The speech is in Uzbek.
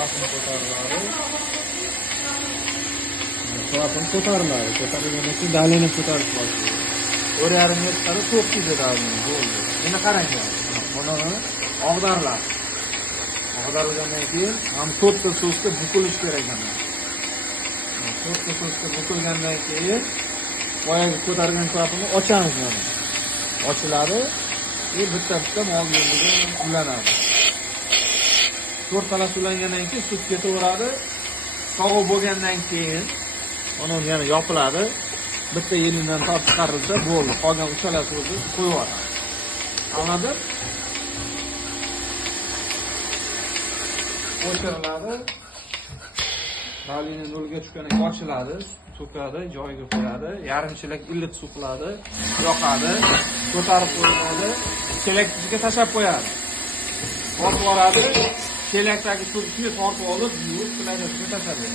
Klapın ko'tariladi. Klapın ko'tariladi. Ko'tarilgandan keyin dalini ko'tarish boshlaydi. 1,5 metrda 9 dalini bo'ldi. Endi qarang. Buni og'dariladi. Og'darilgandan keyin ham to'rtta so'sda bukilish kerak ekan. To'rtta so'sda bukilgandan keyin boyagi ko'targan klapini ochamiz mana. Ochiladi. Bitta molga ulanadi. To'rtalasi ulangandan keyin sut ketaveradi. Sovuq bo'lgandan keyin uni yana yopiladi. Bitta yenidan tortib chiqarilsa bo'ldi. Qolgan uchalasi o'zi qo'yib yuboradi. Anladin? O'chiriladi. Dalini nolga tushgandan keyin ochiladi. To'kadi, joyiga qo'yadi. Yarim chelak illit suv qiladi, yoqadi, ko'tarib qo'yadi. Chelakka tashab qo'yadi. Tortib yuboradi. Chelakdagi suvni tortib olib, yuvib, plajasiga tashlaydi.